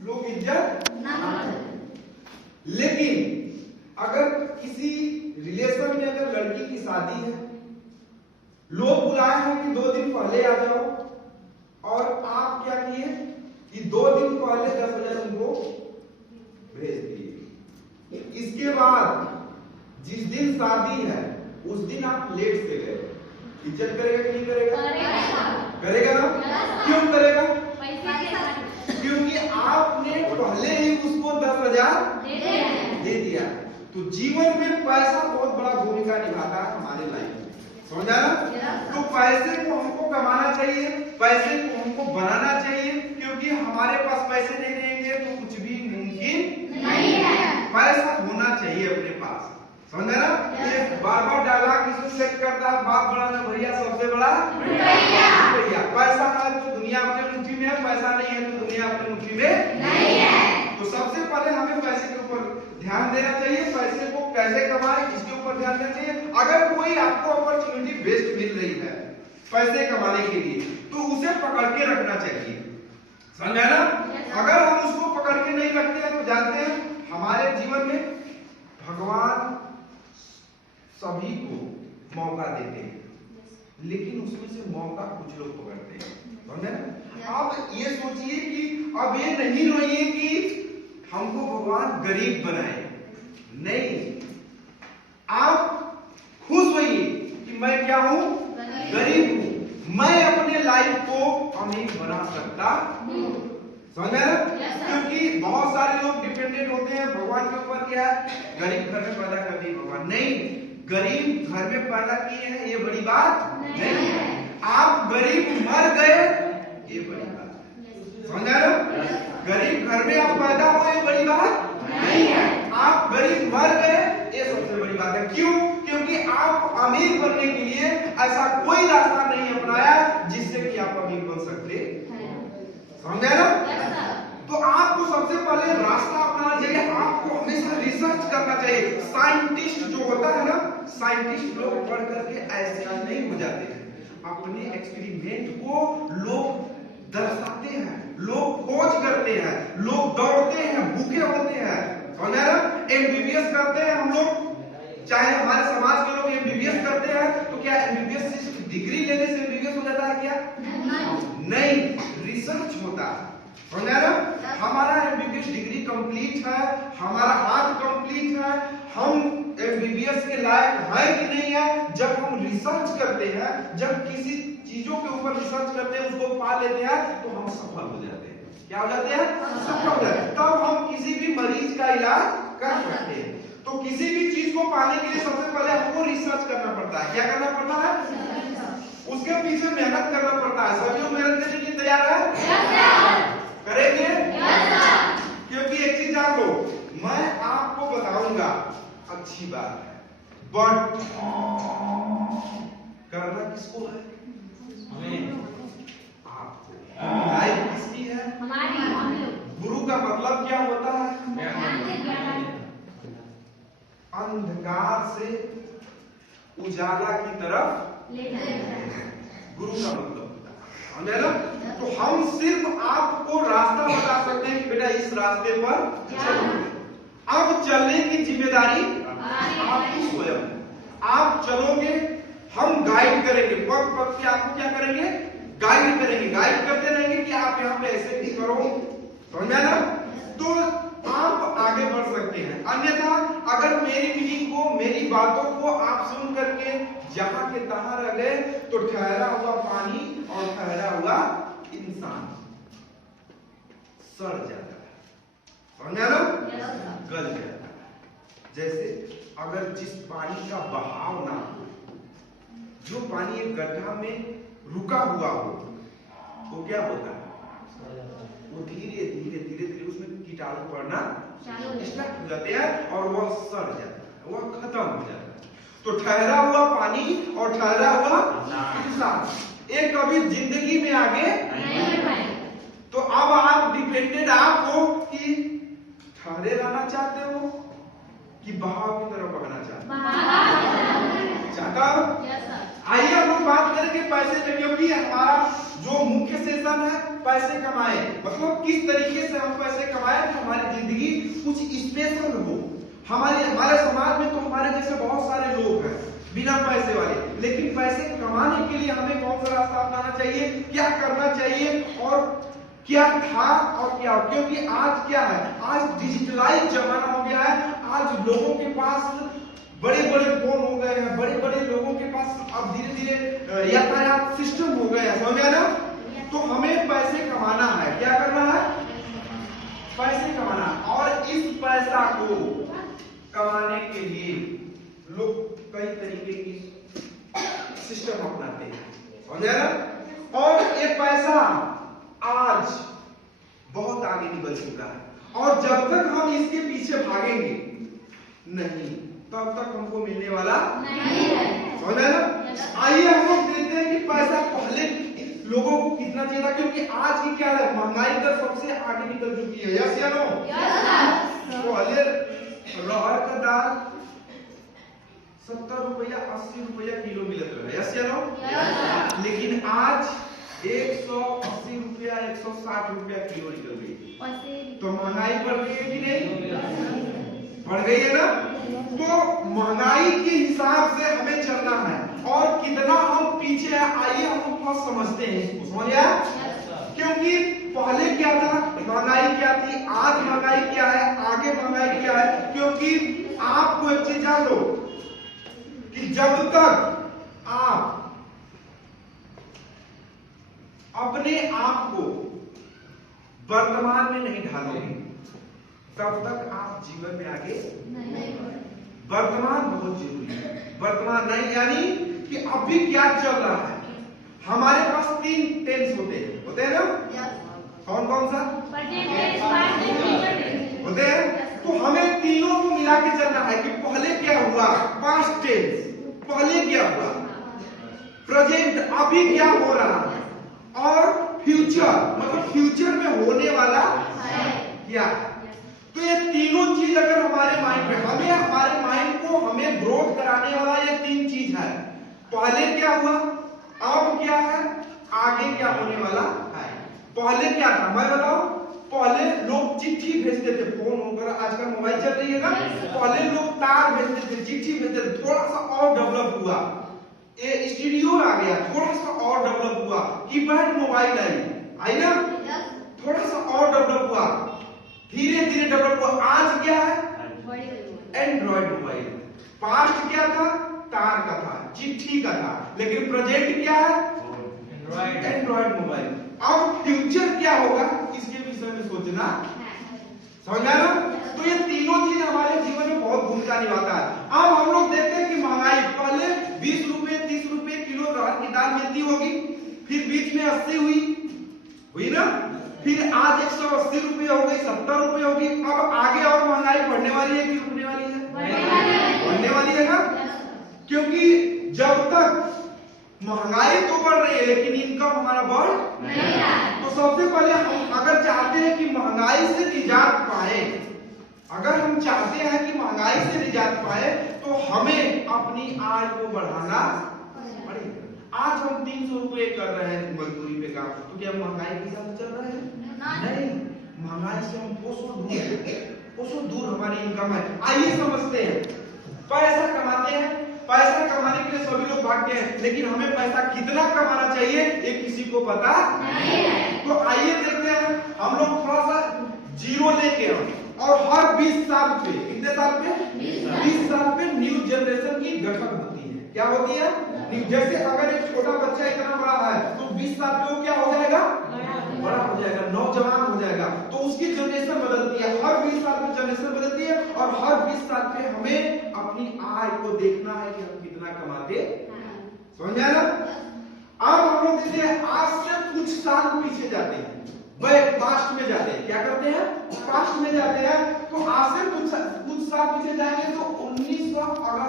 लोग इज्जत ना करें। लेकिन अगर किसी रिलेशन में अगर लड़की की शादी है, लोग बुलाए हैं कि 2 दिन पहले आ जाओ, और आप क्या किए कि 2 दिन पहले 10,000 उनको भेज दिए। इसके बाद जिस दिन शादी है उस दिन आप लेट से गए, इज्जत करेगा कि नहीं करेगा? करेगा ना? क्यों करेगा? क्योंकि आपने पहले ही उसको 10,000 दे दिया। तो जीवन में पैसा बहुत बड़ा भूमिका निभाता है हमारे लाइफ में, समझा ना? तो पैसे को हमको कमाना चाहिए, पैसे को हमको बनाना चाहिए, क्योंकि हमारे पास पैसे नहीं रहेंगे तो कुछ भी मुमकिन नहीं है। पैसा होना चाहिए अपने पास, समझा ना? ये बार-बार डायलॉग इसको सेट करता है, बाप बड़ा ना भैया, सबसे बड़ा रुपया। पैसा है तो दुनिया अपने मुट्ठी में है, पैसा नहीं है तो दुनिया अपने मुट्ठी में नहीं है। तो सबसे पहले हमें पैसे के ऊपर ध्यान देना चाहिए, पैसे को कैसे कमाएं इसके ऊपर ध्यान देना चाहिए। अगर कोई आपको अपॉर्चुनिटी बेस्ट मिल रही है पैसे कमाने के लिए तो उसे पकड़ के रखना चाहिए, समझा ना? अगर हम उसको पकड़ के नहीं रखते हैं तो जानते हैं हमारे जीवन में भगवान सभी को मौका देते हैं, लेकिन उसमें से मौका कुछ लोग पकड़ते हैं, समझे ना? आप ये सोचिए कि अब ये नहीं रोइए कि हमको भगवान गरीब बनाए, नहीं, आप खुश होइए कि मैं क्या हूं? गरीब हूं, मैं अपने लाइफ को अमीर बना सकता हूं, समझा ना? क्योंकि बहुत सारे लोग डिपेंडेंट होते हैं भगवान के ऊपर, क्या है? गरीब घर में पैदा कर दी भगवान, नहीं, गरीब घर में पैदा किए हैं ये बड़ी बात नहीं है। आप गरीब मर गए ये बड़ी बात है, समझा ना? गरीब घर में आप पैदा हुए ये बड़ी बात नहीं है, आप गरीब मर गए ये सबसे बड़ी बात है। क्यों? क्योंकि आप अमीर बनने के लिए ऐसा कोई रास्ता नहीं अपनाया जिससे कि आप अमीर बन सकते, समझा ना? तो आपको सबसे पहले रास्ता अपनाना चाहिए, आपको हमेशा रिसर्च करना चाहिए। साइंटिस्ट जो होता है ना, साइंटिस्ट लोग पढ़ करके ऐसा नहीं हो जाते हैं, अपने एक्सपेरिमेंट को लोग दर्शाते हैं, लोग खोज करते हैं, लोग दौड़ते हैं, भूखे होते हैं, समझा ना? एमबीबीएस करते हैं हम लोग, चाहे हमारे समाज के लोग एमबीबीएस करते हैं, तो क्या एमबीबीएस सिर्फ डिग्री लेने से एमबीबीएस हो जाता है क्या? नहीं, रिसर्च होता है, समझा ना? हमारा एमबीबीएस डिग्री कंप्लीट है, हमारा हाथ कंप्लीट है, हम एमबीबीएस के लायक है कि नहीं है, जब हम रिसर्च करते हैं, जब किसी चीजों के ऊपर रिसर्च करते हैं, उसको पा लेते हैं, तो हम सफल हो जाते हैं। क्या हो जाते हैं? सफल हो जाते हैं। तब हम किसी भी मरीज का इलाज कर सकते हैं। तो किसी भी चीज को पाने के लिए सबसे पहले हमको रिसर्च करना पड़ता है। क्या करना पड़ता है? उसके पीछे मेहनत करना पड़ता है। सभी लोग मेहनत करने के लिए तैयार है? करेंगे? क्योंकि एक चीज जान लो, मैं आपको बताऊंगा, अच्छी बात है, बट करना किसको है? आपको। लाइफ किसकी है? हमारी। गुरु का मतलब क्या होता है? अंधकार से उजाला की तरफ ले जाना, गुरु का मतलब होता है, समझे ना? तो हम सिर्फ आपको रास्ता बता सकते हैं कि बेटा इस रास्ते पर चलो। अब चलने की जिम्मेदारी आपकी स्वयं है। आप चलोगे, हम गाइड करेंगे, पग पग के आपको क्या करेंगे? गाइड करेंगे, गाइड करते रहेंगे कि आप यहाँ पे ऐसे भी करो, समझा ना? तो आप आगे बढ़ सकते हैं। अन्यथा अगर मेरी मीटिंग को, मेरी बातों को आप सुन करके जहां के तहां रह गए तो ठहरा हुआ पानी और ठहरा हुआ इंसान सड़ जाता है, समझा ना? गल जाता है। जैसे अगर जिस पानी का बहाव ना हो, जो पानी एक गड्ढा में रुका हुआ हो, वो क्या होता है? वो धीरे धीरे धीरे धीरे उसमें कीटाणु पड़ना स्टार्ट हो जाते हैं और वह सड़ जाता है, वह खत्म हो जाता है। तो ठहरा हुआ पानी और ठहरा हुआ इंसान एक कभी जिंदगी में आगे नहीं बढ़े। तो अब आप डिपेंडेंट आप हो कि ठहरे रहना चाहते हो कि बहाव की तरफ बहना चाहता हो? आइए हम लोग बात करेंगे पैसे पे, क्योंकि हमारा जो मुख्य सेशन है पैसे कमाए, मतलब किस तरीके से हम पैसे हमारे समाज में तो हमारे जैसे बहुत सारे लोग हैं बिना पैसे वाले, लेकिन पैसे कमाने के लिए हमें कौन सा रास्ता अपनाना चाहिए, क्या करना चाहिए और क्या था और क्या, क्योंकि आज क्या है, आज डिजिटलाइज जमाना हो गया है। आज लोगों के पास बड़े बड़े फोन हो गए हैं, बड़े बड़े लोगों के पास अब धीरे धीरे यातायात सिस्टम हो गए हैं, समझ गया ना। तो हमें पैसे कमाना है, क्या करना है, पैसे कमाना। और इस पैसा को कमाने के लिए लोग कई तरीके की सिस्टम अपनाते हैं, समझ गया ना। और ये पैसा आज बहुत आगे निकल चुका है, और जब तक हम इसके पीछे भागेंगे नहीं, तब तक हमको मिलने वाला नहीं है, समझ गया ना। आइए हम लोग देखते हैं कि पैसा पहले लोगों को कितना चाहिए था, क्योंकि आज की क्या है, महंगाई दर सबसे आगे निकल चुकी है, यस या नो। पहले अरहर का दाल 70 रुपया 80 रुपया किलो मिलता है, यस या नो। लेकिन आज 180 रुपया 160 रुपया किलो निकल गई। तो महंगाई बढ़ गई है कि नहीं, बढ़ गई है ना। तो महंगाई के हिसाब से हमें चलना है, और कितना हम पीछे है आइए हम थोड़ा समझते हैं इसको, समझ गया। क्योंकि पहले क्या था, महंगाई क्या थी, आज महंगाई क्या है, आगे महंगाई क्या है। क्योंकि आपको एक चीज जान लो कि जब तक आप अपने आप को वर्तमान में नहीं ढालोगे तब तक आप जीवन में आगे नहीं बढ़ोगे। वर्तमान बहुत जरूरी है। वर्तमान नहीं यानी कि अभी क्या चल रहा है। हमारे पास 3 टेंस होते हैं ना, कौन कौन सा होते हैं। तो हमें तीनों को मिला के चलना है कि पहले क्या हुआ, पास्ट टेंस पहले क्या हुआ, प्रेजेंट अभी क्या हो रहा है, और फ्यूचर मतलब फ्यूचर में होने वाला क्या। तो ये तीनों चीज अगर हमारे माइंड में, हमें हमारे माइंड को हमें ग्रोथ कराने वाला ये 3 चीज है। पहले क्या हुआ, अब क्या है, आगे क्या होने वाला है। पहले क्या था मैं बताऊं, पहले लोग चिट्ठी भेजते थे, फोन होकर आजकल मोबाइल चल रही है ना। पहले लोग तार भेजते थे, चिट्ठी भेजते थे, थोड़ा सा और डेवलप हुआ, ये स्टूडियो आ गया, थोड़ा सा और डेवलप हुआ, कीपैड मोबाइल आई ना, थोड़ा सा और डेवलप हुआ, धीरे धीरे डेवलप हुआ। आज क्या है, एंड्रॉइड मोबाइल। पास्ट क्या था, तार का था, चिट्ठी का था, लेकिन प्रेजेंट क्या है, एंड्रॉइड मोबाइल। अब फ्यूचर क्या होगा इसके विषय में सोचना, समझा ना। तो ये तीनों चीज हमारे जीवन में बहुत भूमिका निभाता है। अब हम लोग देखते हैं कि महंगाई पहले 20 रुपए 30 रुपए किलो अरहर की दाल मिलती होगी, फिर बीच में 80 हुई ना, फिर आज 180 रुपए हो गई, 70 रुपए होगी। अब आगे और महंगाई बढ़ने वाली है कि रुकने वाली है, बढ़ने वाली है ना। क्योंकि जब तक महंगाई तो बढ़ रही है लेकिन इनकम हमारा बढ़ नहीं रहा है। तो सबसे पहले हम अगर चाहते हैं कि महंगाई से निजात पाए, अगर हम चाहते हैं कि महंगाई से निजात पाए, तो हमें अपनी आय को बढ़ाना पड़ेगा। आज हम 300 रुपए कर रहे हैं मजदूरी पे काम, तो क्या महंगाई के साथ चल रहे हैं, नहीं। महंगाई से हम कोसों दूर हमारी इनकम है। आइए समझते हैं, पैसा कमाते हैं, पैसा कमाने के लिए सभी लोग भागते हैं, लेकिन हमें पैसा कितना कमाना चाहिए ये किसी को पता नहीं है। तो आइए देखते हैं, हम लोग थोड़ा सा जीरो लेके और हर 20 साल पे, कितने साल पे, 20 साल पे न्यू जनरेशन की गठन होती है। क्या होती है, जैसे अगर एक छोटा बच्चा इतना बड़ा है तो 20 साल पे वो क्या हो जाएगा, बड़ा हो जाएगा, नौजवान हो जाएगा। तो उसकी जनरेशन बदलती है, हर 20 साल में जनरेशन बदलती है, और हर 20 साल पे हमें अपनी आय को देखना है कि हम कितना कमाते, समझ में आया ना। अब हम लोग देखते हैं, आज से कुछ साल पीछे जाते हैं, पास्ट में जाते हैं, क्या करते हैं, पास्ट में जाते हैं। तो आज से कुछ साल पीछे जाएंगे तो 1900 अगर